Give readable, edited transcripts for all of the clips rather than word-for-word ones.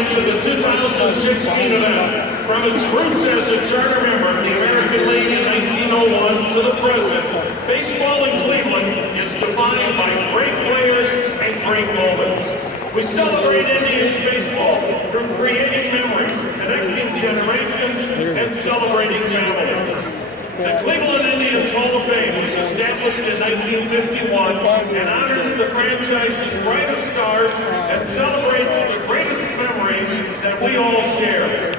into the 2016 event. From its roots as a charter member of the American League in 1901 to the present, baseball in Cleveland is defined by great players and great moments. We celebrate Indians baseball from creating memories, connecting generations, and celebrating families. The Cleveland Indians Hall of Fame was established in 1951 and honors the franchise's brightest stars and celebrates the greatest memories that we all share.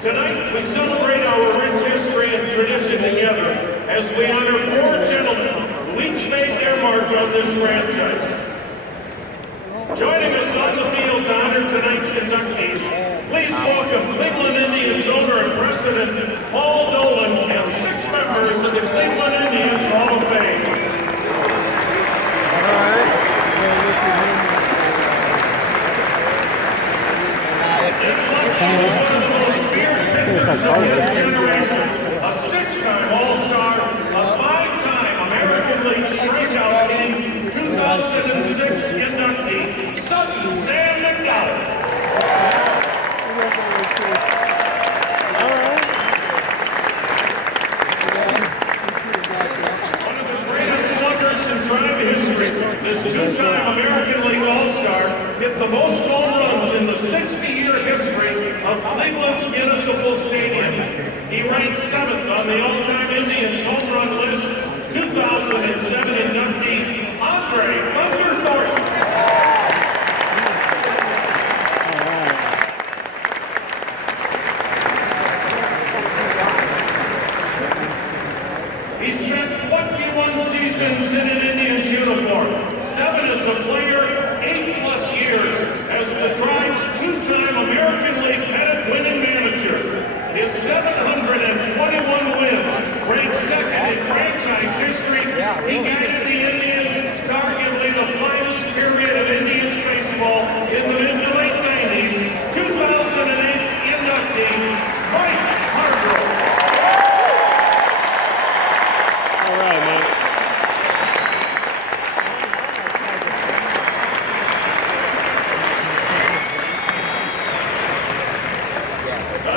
Tonight, we celebrate our rich history and tradition together as we honor 4 gentlemen who each made their mark on this franchise. Joining us on the field to honor tonight's inductees, please welcome Cleveland Indians owner and president Paul Dolan and 6 members of the Cleveland Indians Hall of Fame. This lucky is one of the most feared pitchers of his generation, a 6-time All-Star, a 5-time American League strikeout king, 2006 inductee, Sutton Sam McDowell. One of the greatest sluggers in Tribe history, this 2-time American League All-Star hit the most home runs in the 60-year history of Cleveland's Municipal Stadium. He ranks 7th on the all-time Indians home run list, 2007 inductee Andre Thunder Thornton. He spent 21 seasons in an Indians uniform, 7 as a player, 8+ years as the Tribe's 2-time American League pennant winning manager. His 721 wins rank 2nd in franchise history. He guided the Indians to arguably the finest period of Indians baseball in the mid to late 90s. 2008 inductee Mike Hargrove. All right, man.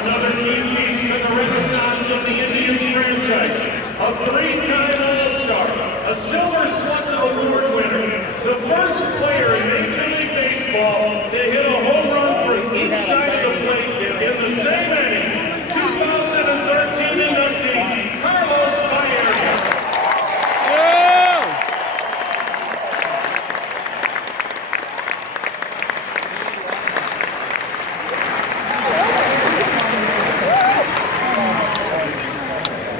Another key piece to the renaissance of the Indians franchise, a 3-time All-Star, a Silver Slugger Award winner, the first player in Major League Baseball to hit a home run from each side of the plate in the same inning, 2013 inductee Carlos Baerga.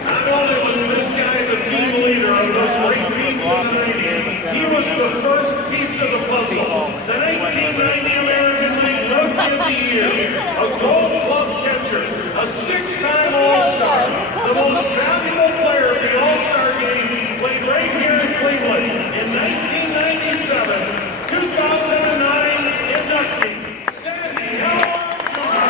Not only was this guy the team leader of those great teams in the 90s, he was the first piece of the puzzle. The 1990 American League Rookie of the Year, a Gold Glove catcher, a 6-time All-Star, the most valuable player of the All-Star game, played right here in Cleveland in 1997, 2009 inductee, Sandy Howard Jr.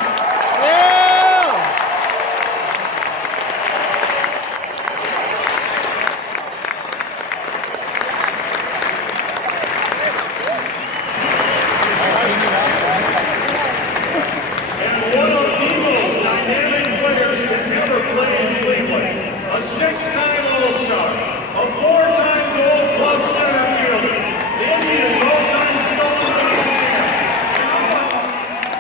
And one of the most dynamic players to ever play in Cleveland, a 6-time All-Star, a 4-time Gold Glove center fielder, the Indians' all-time stolen base champ.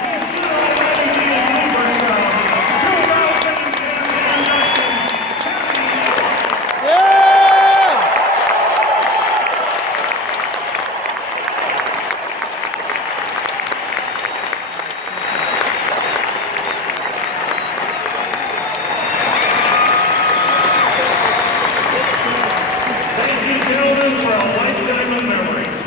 He should already be in Cooperstown. 2010 inductee, Thank you, gentlemen, for a lifetime of memories.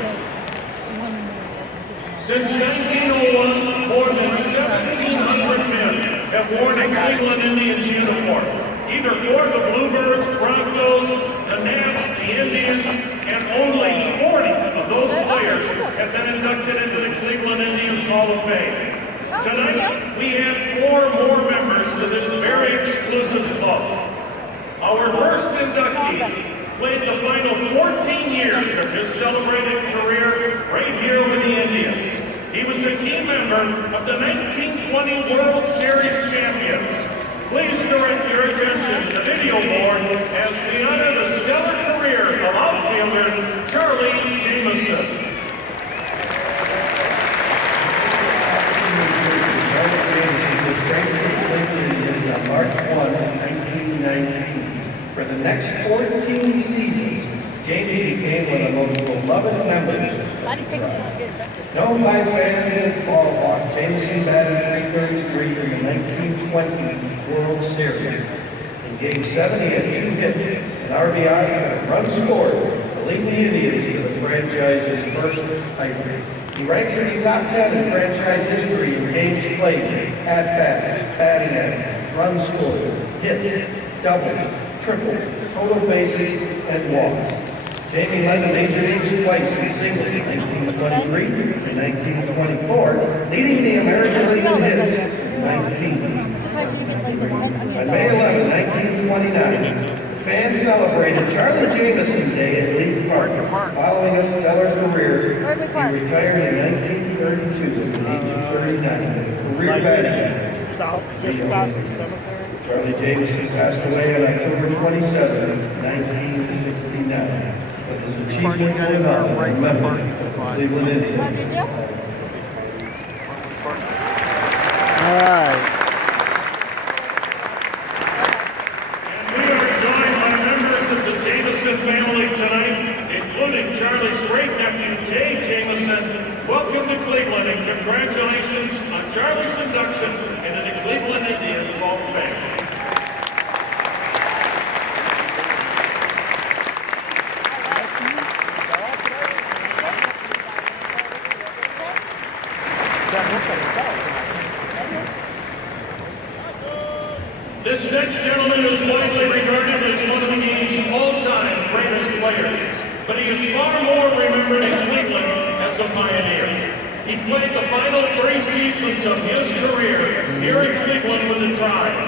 Since 1901, more than 1,700 men have worn a Cleveland Indians uniform, either for the Bluebirds, Broncos, the Nats, the Indians, and only 40 of those players have been inducted into the Cleveland Indians Hall of Fame. Tonight, we have 4 more members to this very exclusive club. Our first inductee played the final 14 years of his celebrated career right here with the Indians. He was a key member of the 1920 World Series champions. Please direct your attention to the video board as we honor the stellar career of outfielder Charlie Jamieson. On March 1, 1919. For the next 14 seasons, Jamie became one of the most beloved members. Known by fans as Ball Hawk, Jamieson batted .333 in the 1920 World Series. In Game 7, he had 2 hits, an RBI, and a run scored to lead the Indians to the franchise's first title. He ranks in the top 10 in franchise history in games played, at-bats, batting average, runs scored, hits, doubles, triples, total bases, and walks. Jamie led the major leagues twice in singles in 1923 and 1924, leading the American League in hits in 1923. On May 11, 1929, fans celebrated Charlie Jamieson Day at League Park. Following a stellar career, he retired in 1932 at the age of 39 with a career batting average. Charlie Jamieson passed away on October 27, 1969. But his achievements live on as a member of the Cleveland Indians. All right. And we are joined by members of the Jamieson family tonight, including Charlie's great-nephew, Jay Jamieson. Welcome to Cleveland and congratulations on Charlie's induction into the Cleveland Indians Hall of Fame. This next gentleman is widely regarded as one of the game's all-time greatest players, but he is far more remembered in Cleveland as a pioneer. He played the final 3 seasons of his career here in Cleveland with the Tribe.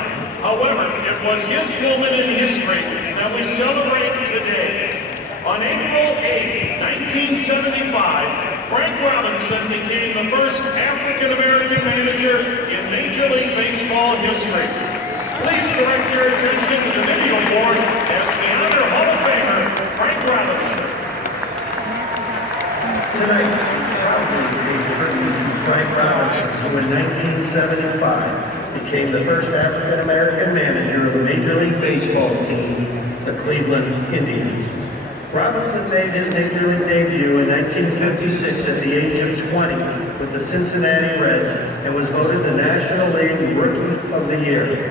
However, it was his moment in history that we celebrate today. On April 8, 1975, Frank Robinson became the first African-American manager in Major League Baseball history. Please direct your attention to the video board as we honor Hall of Famer Frank Robinson. Tonight, we pay tribute to Frank Robinson, who in 1975 became the first African-American manager of a Major League Baseball team, the Cleveland Indians. Robinson made his Major League debut in 1956 at the age of 20 with the Cincinnati Reds and was voted the National League Rookie of the Year.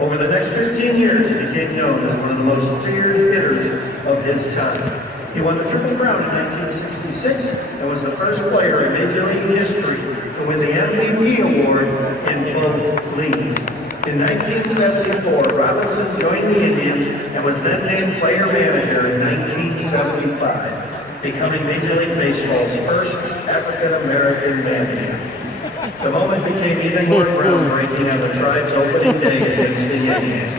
Over the next 15 years, he became known as one of the most feared hitters of his time. He won the Triple Crown in 1966 and was the first player in Major League history to win the MVP award in both leagues. In 1974, Robinson joined the Indians and was then named player manager in 1975, becoming Major League Baseball's first African-American manager. The moment became even more groundbreaking on the Tribe's opening day against the Indians.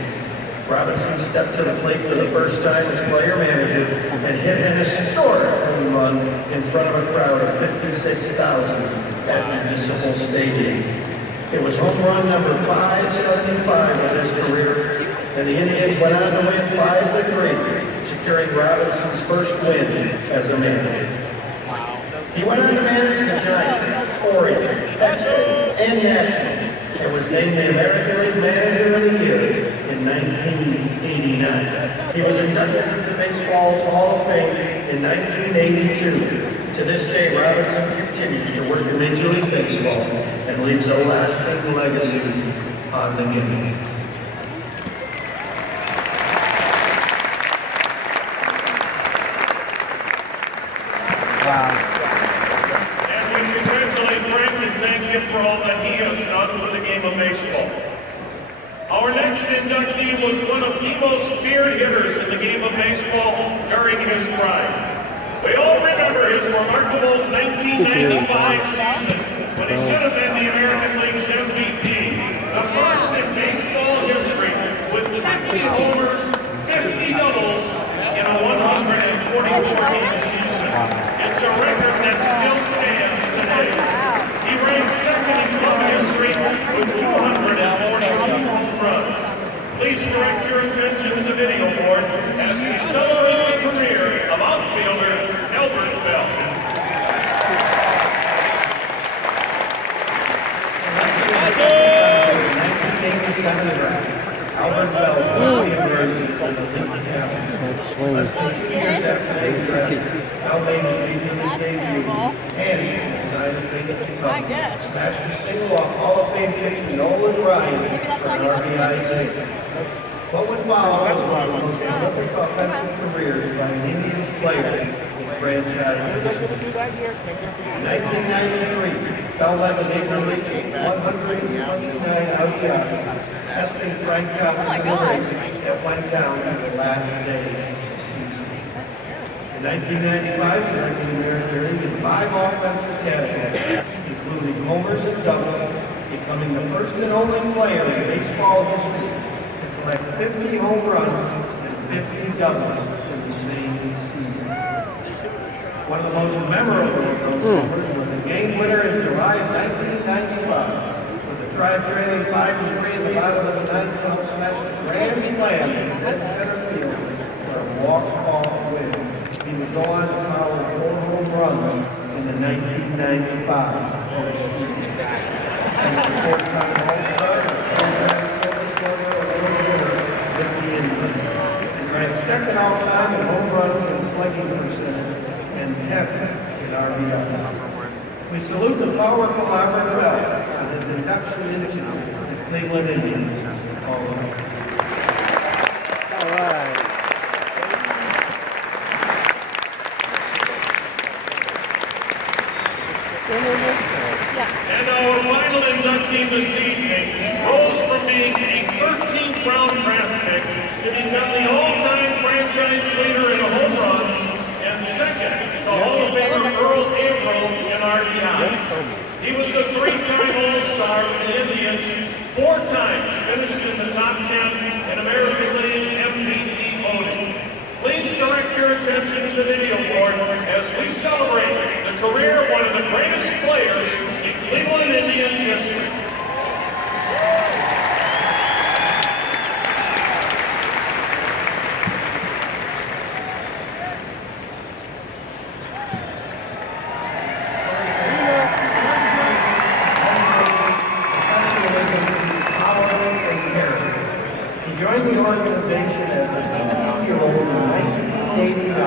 Robinson stepped to the plate for the first time as player manager and hit an historic home run in front of a crowd of 56,000 at Municipal Stadium. It was home run number 575 of his career, and the Indians went on to win 5-3, securing Robinson's first win as a manager. He went on to manage the Giants, Orioles, Expos, and Nationals, and was named the American League Manager of the Year in 1989. He was inducted into baseball's Hall of Fame in 1982. To this day, Robinson continues to work in Major League Baseball and leaves a lasting legacy on the game. Wow. For all that he has done for the game of baseball. Our next inductee was one of the most feared hitters in the game of baseball during his prime. We all remember his remarkable 1995 season when he should have been the American League's MVP, the first in baseball history with 50 homers, 50 doubles in a 144-game season. It's a record that still stands today. seventh round, Albert Bell reemerged from the league talent. That's swing. Less than 2 years after being drafted, Bell made his major league debut and decided things to come. Smashed a single off Hall of Fame pitcher Nolan Ryan for an RBI single. What would follow was one of the most prolific offensive careers by an Indians player in franchise history. In 1993, Bell led the major league with 129 RBIs, besting Frank Thomas in the race that went down to the last day of the season. In 1995, he led the American League in 5 offensive categories, including homers and doubles, becoming the first and only player in baseball history to collect 50 home runs and 50 doubles in the same season. One of the most memorable of those numbers was a game winner in July of 1995. With the Tribe trailing 5-3 in the bottom of the ninth, Bell smashed a grand slam in dead center field for a walk-off win. He would go on to power 4 home runs in the 1995 postseason. And the 4-time All-Star, 4-time Silver Slugger Award winner with the Indians. And ranked second all-time in home runs and slugging percentage, and 10th in RBI. We salute the powerful Albert Bell on his induction into the Cleveland Indians. All right. All right. And our final inductee this evening rose from being a 13th round draft pick to become the all-time franchise leader in home runs and second to Hall of Famer Earl Averill in RBIs. He was a 3-time All-Star for the Indians, 4 times finished in the top 10 in American League MVP voting. Please direct your attention to the video board as we celebrate the career of one of the greatest players in Cleveland Indians history. He joined the organization as an 18-year-old in 1989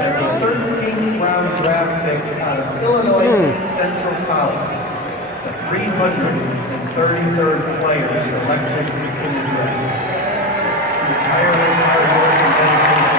as a 13th round draft pick out of Illinois Central College, the 333rd player selected in the draft. Through tireless hard work and dedication,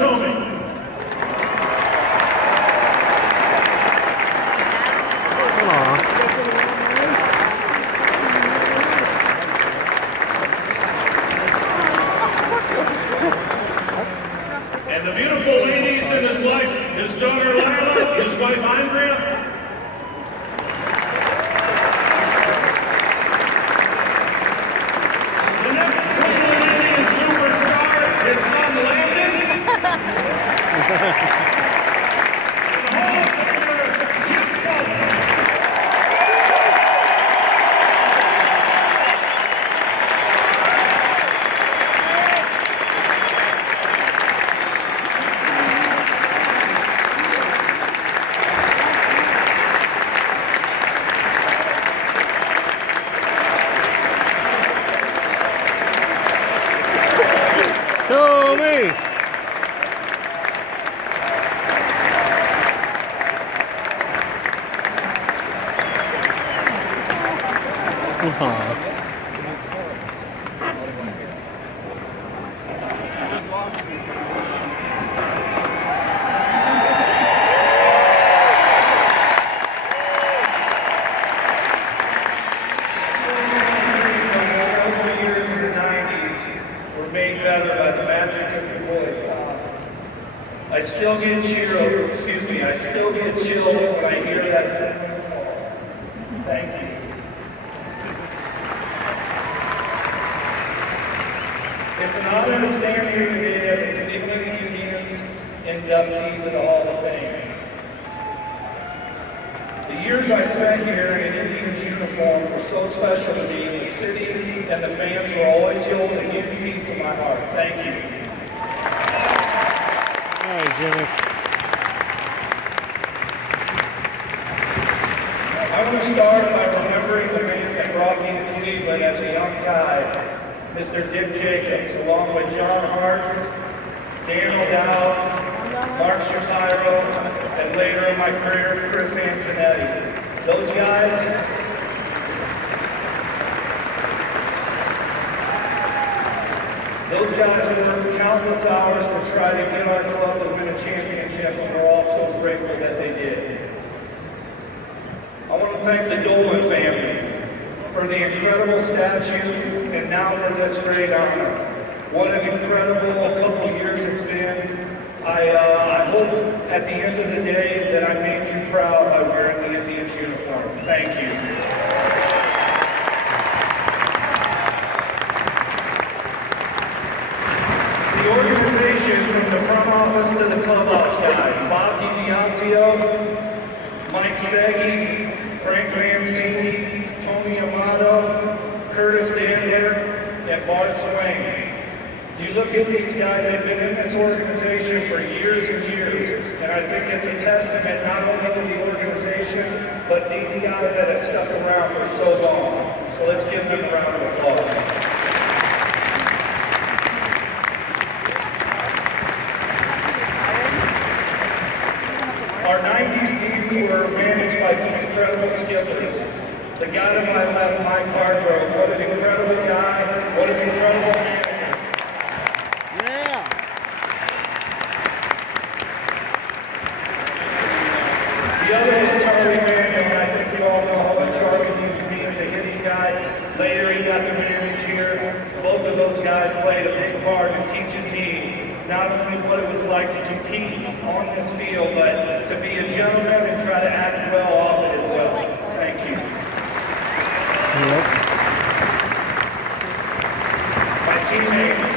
Thome. And the beautiful ladies in his life, his daughter Lila, his wife Andrea. The next Cleveland Indian superstar, his son Landon. And the Hall of Aw. I still get chills, I still get chills when I hear that. Thank you. It's an honor to stand here today as a Cleveland Indians inductee to the Hall of Fame. The years I spent here in Indians uniform were so special to me. The city and the fans will always hold a huge piece of my heart. Thank you. All right, Jimmy. I want to start by remembering the man that brought me to Cleveland as a young guy, Mr. Dick Jacobs, along with John Hart, Dan O'Dowd, Mark Shapiro, and later in my career, Chris Antonetti. Those guys worked countless hours to try to get our club to win a championship, and we're all so grateful that they did. I want to thank the Thome family for the incredible statue and now for this great honor. What an incredible couple of years it's been. I hope at the end of the day that I made you proud by wearing the Indians uniform. Thank you. The organization from the front office to the clubhouse guys, Bob DiBiasio, Mike Segui, Frank Mancini, Tony Amato, Curtis Dander, and Bart Swain. You look at these guys, they've been in this organization for years and years, and I think it's a testament not only to the organization, but these guys that have stuck around for so long. So let's give them a round of applause. Our 90s teams were managed by some incredible skippers. The guy to my left, Mike Hargrove, what an incredible guy, what an incredible manager. Yeah. The other is Charlie Randall, and I think you all know what Charlie used to be as a hitting guy. Later he got to manage here. Both of those guys played a big part in teaching me not only what it was like to compete on this field, but to be a gentleman and try to act well off it as well. Thank you. Yep. My teammates,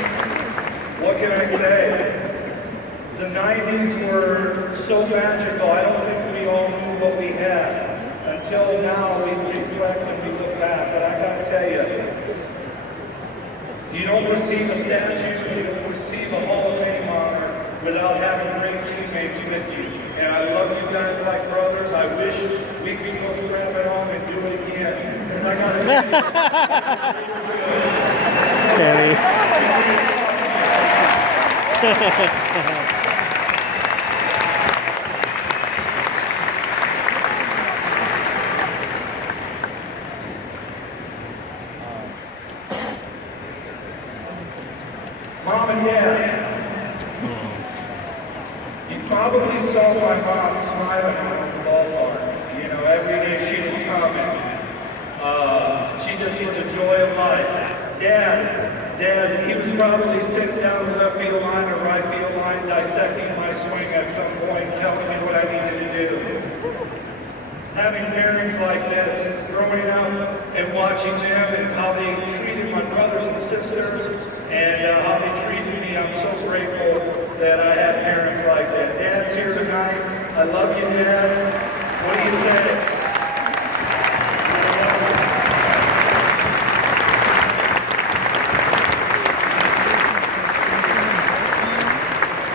what can I say? The 90s were so magical. I don't think we all knew what we had. Until now, we reflect and we look back. But I gotta tell you, you don't receive a statue, you don't receive a Hall of Fame honor without having great teammates with you. And I love you guys like brothers. I wish we could go strap it on and do it again. Because I gotta tell you. Mom and Dad, you probably saw my mom smiling around the ballpark. You know, every day she would come and she just was a joy of life. Dad, he was probably sitting down the left field line or right field line dissecting my swing at some point, telling me what I needed to do. Having parents like this, growing up and watching them and how they treated my brothers and sisters and how they treated me, I'm so grateful that I have parents like that. Dad's here tonight. I love you, Dad. What do you say?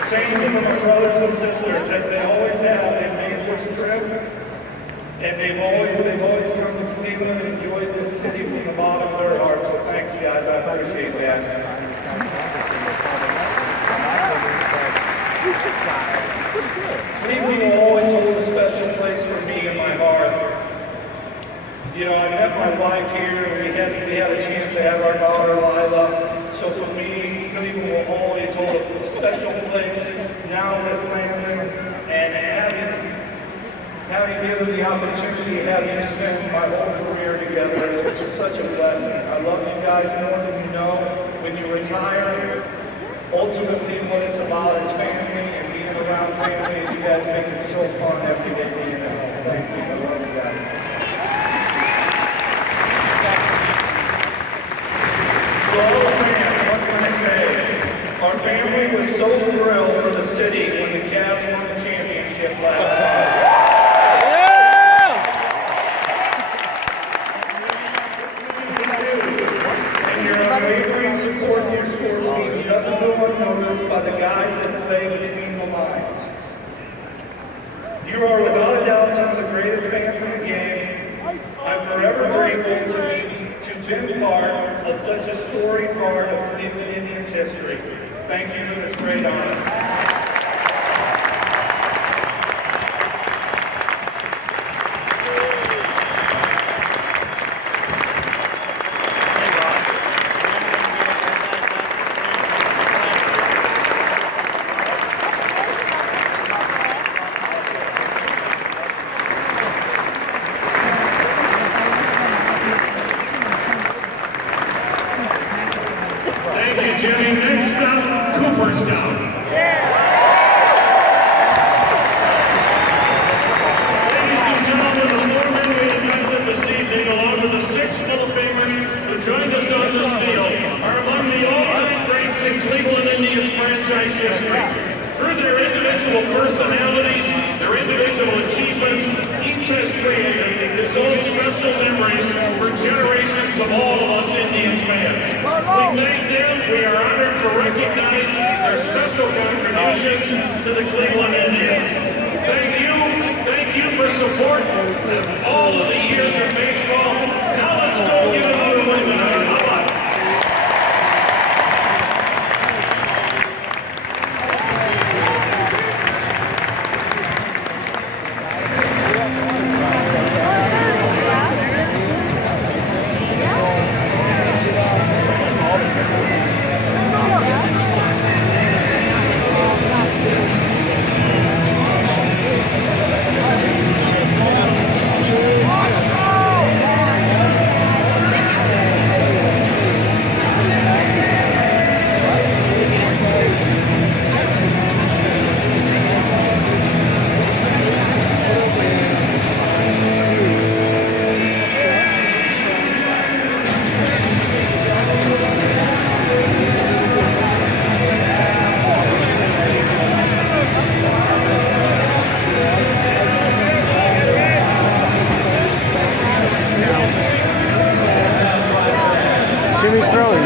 Same for my brothers and sisters, as they always have. They've made this trip. And they've always come to Cleveland and enjoyed this city from the bottom of their hearts. So thanks, guys. I appreciate that. Cleveland will always hold a special place for me in my heart. You know, I met my wife here, and we had a chance to have our daughter Lila. So for me, Cleveland will always hold a special place now with family, and having given the opportunity, having spent my whole career together, it's just such a blessing. I love you guys more than you know. When you retire, ultimately what it's about is family and being around family, and you guys make it so fun every day being at home. Thank you. I love you guys. To all the fans, what can I say? Our family was so thrilled for the city when the Cavs won the championship last night. And your unwavering support to your sports teams doesn't go unnoticed by the guys that play between the lines. You are without a doubt some of the greatest fans in the game. I'm forever grateful to been part of such a storied part of Cleveland Indians history. Thank you for this great honor. Thank you, Jimmy. Next up, Cooperstown. Ladies and gentlemen, the four men we inducted this evening, along with the 6 Hall of Famers who joined us on this field, are among the all-time greats in Cleveland Indians franchise history. Through their individual personalities, their individual achievements, each has created its own special memories for generations of all of us Indians fans. We thank them. We are honored to recognize their special contributions to the Cleveland Indians. Thank you for support of all of the years of baseball. Now let's go give another win tonight. How about it? Jimmy's throwing.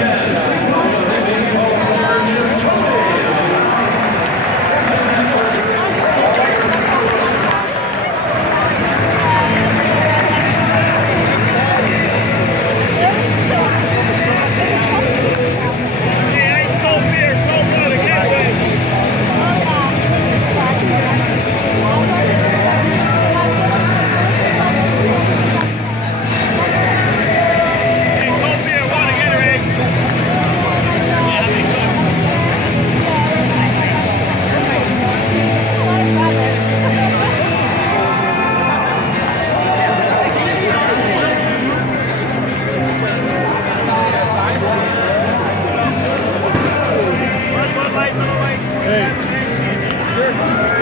Hey.